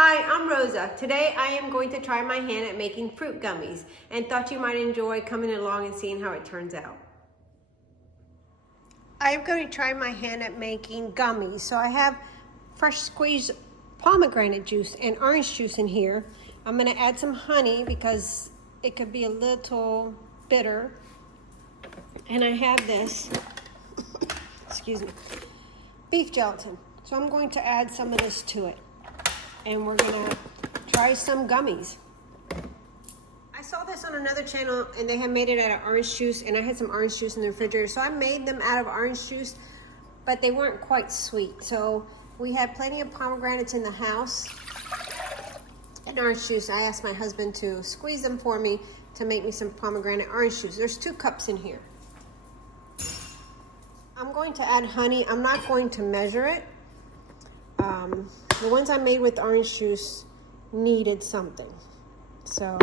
Hi, I'm Rosa. Today I am going to try my hand at making fruit gummies and thought you might enjoy coming along and seeing how it turns out. I am going to try my hand at making gummies. So I have fresh squeezed pomegranate juice and orange juice in here. I'm going to add some honey because it could be a little bitter. And I have this, excuse me, beef gelatin. So I'm going to add some of this to it. And we're gonna try some gummies. I saw this on another channel and they had made it out of orange juice, and I had some orange juice in the refrigerator, so I made them out of orange juice, but they weren't quite sweet. So we had plenty of pomegranates in the house and orange juice. I asked my husband to squeeze them for me to make me some pomegranate orange juice. There's 2 cups in here. I'm going to add honey. I'm not going to measure it. The ones I made with orange juice needed something. So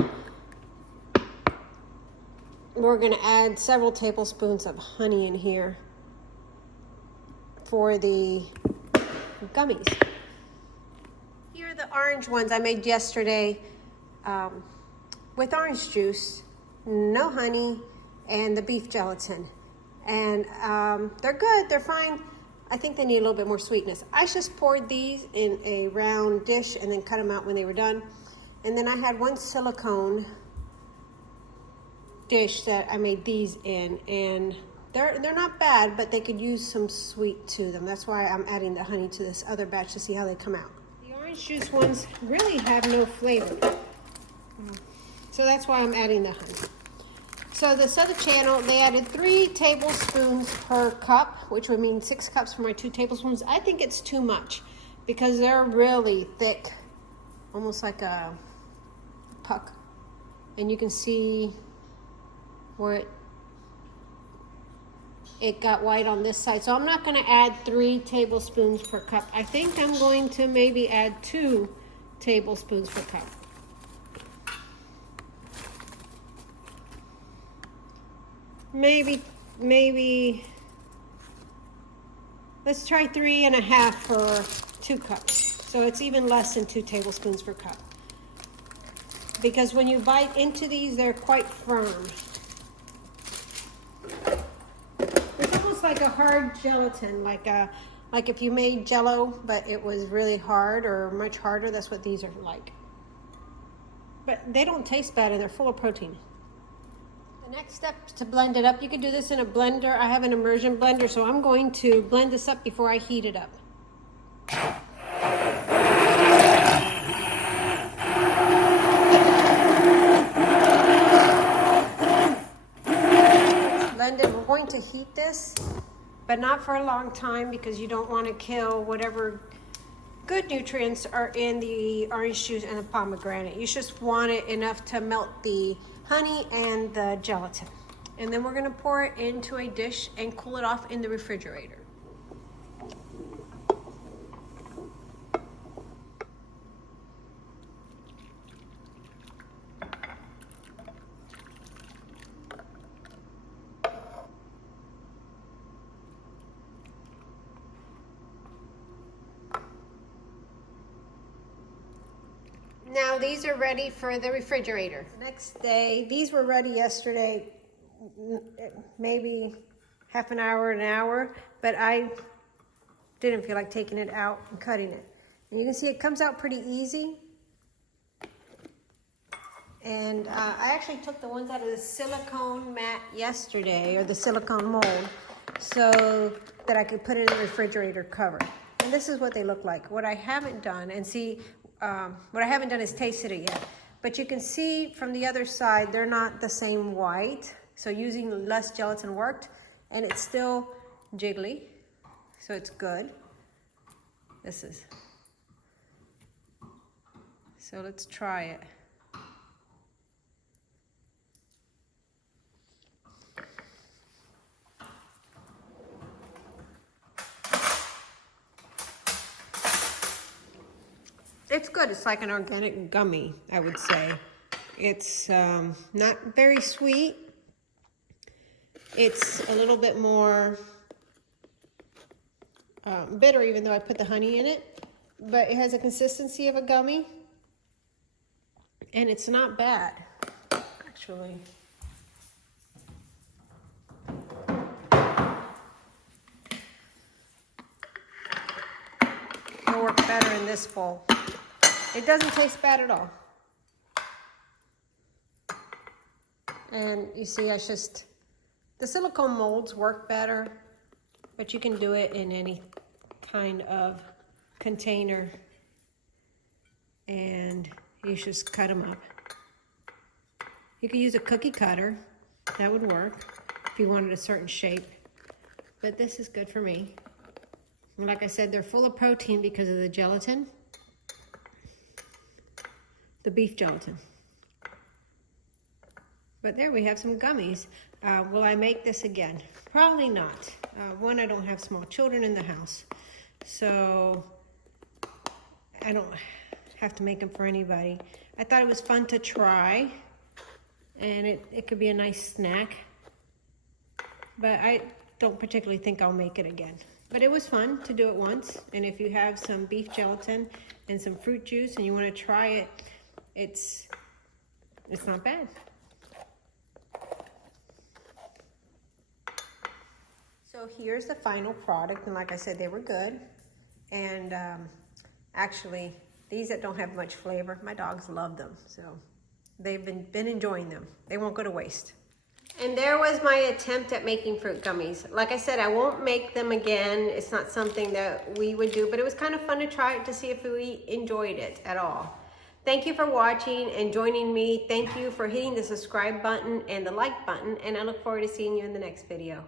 we're gonna add several tablespoons of honey in here for the gummies. Here are the orange ones I made yesterday with orange juice, no honey, and the beef gelatin. And they're good, they're fine. I think they need a little bit more sweetness. I just poured these in a round dish and then cut them out when they were done. And then I had one silicone dish that I made these in, and they're not bad, but they could use some sweet to them. That's why I'm adding the honey to this other batch to see how they come out. The orange juice ones really have no flavor, so that's why I'm adding the honey. So this other channel, they added 3 tablespoons per cup, which would mean 6 cups for my 2 tablespoons. I think it's too much because they're really thick, almost like a puck. And you can see where it got white on this side. So I'm not gonna add 3 tablespoons per cup. I think I'm going to maybe add 2 tablespoons per cup. Maybe, let's try 3.5 for 2 cups. So it's even less than 2 tablespoons per cup. Because when you bite into these, they're quite firm. It's almost like a hard gelatin, like if you made Jell-O, but it was really hard or much harder. That's what these are like. But they don't taste bad and they're full of protein. The next step is to blend it up. You can do this in a blender. I have an immersion blender, so I'm going to blend this up before I heat it up. Blended. We're going to heat this, but not for a long time because you don't want to kill whatever good nutrients are in the orange juice and the pomegranate. You just want it enough to melt the honey and the gelatin. And then we're gonna pour it into a dish and cool it off in the refrigerator. Now these are ready for the refrigerator. Next day, these were ready yesterday, maybe half an hour, but I didn't feel like taking it out and cutting it. And you can see it comes out pretty easy. And I actually took the ones out of the silicone mat yesterday, or the silicone mold, so that I could put it in the refrigerator cover. And this is what they look like. What I haven't done, and see, what I haven't done is tasted it yet. But you can see from the other side, they're not the same white. So using less gelatin worked, and it's still jiggly, so it's good. This is. So let's try it. It's good. It's like an organic gummy, I would say. It's not very sweet. It's a little bit more bitter, even though I put the honey in it. but it has a consistency of a gummy, and it's not bad, actually. It'll work better in this bowl. It doesn't taste bad at all. And you see, the silicone molds work better, but you can do it in any kind of container, and you just cut them up. You could use a cookie cutter, that would work if you wanted a certain shape, but this is good for me. And like I said, they're full of protein because of the gelatin, the beef gelatin. But there we have some gummies. Will I make this again? Probably not. One, I don't have small children in the house, so I don't have to make them for anybody. I thought it was fun to try, and it could be a nice snack, but I don't particularly think I'll make it again. But it was fun to do it once, and if you have some beef gelatin and some fruit juice and you want to try it, it's not bad. So here's the final product, and like I said, they were good. And actually, these that don't have much flavor, my dogs love them, so they've been enjoying them. They won't go to waste. And there was my attempt at making fruit gummies. Like I said, I won't make them again. It's not something that we would do, but it was kind of fun to try it to see if we enjoyed it at all. Thank you for watching and joining me. Thank you for hitting the subscribe button and the like button, and I look forward to seeing you in the next video.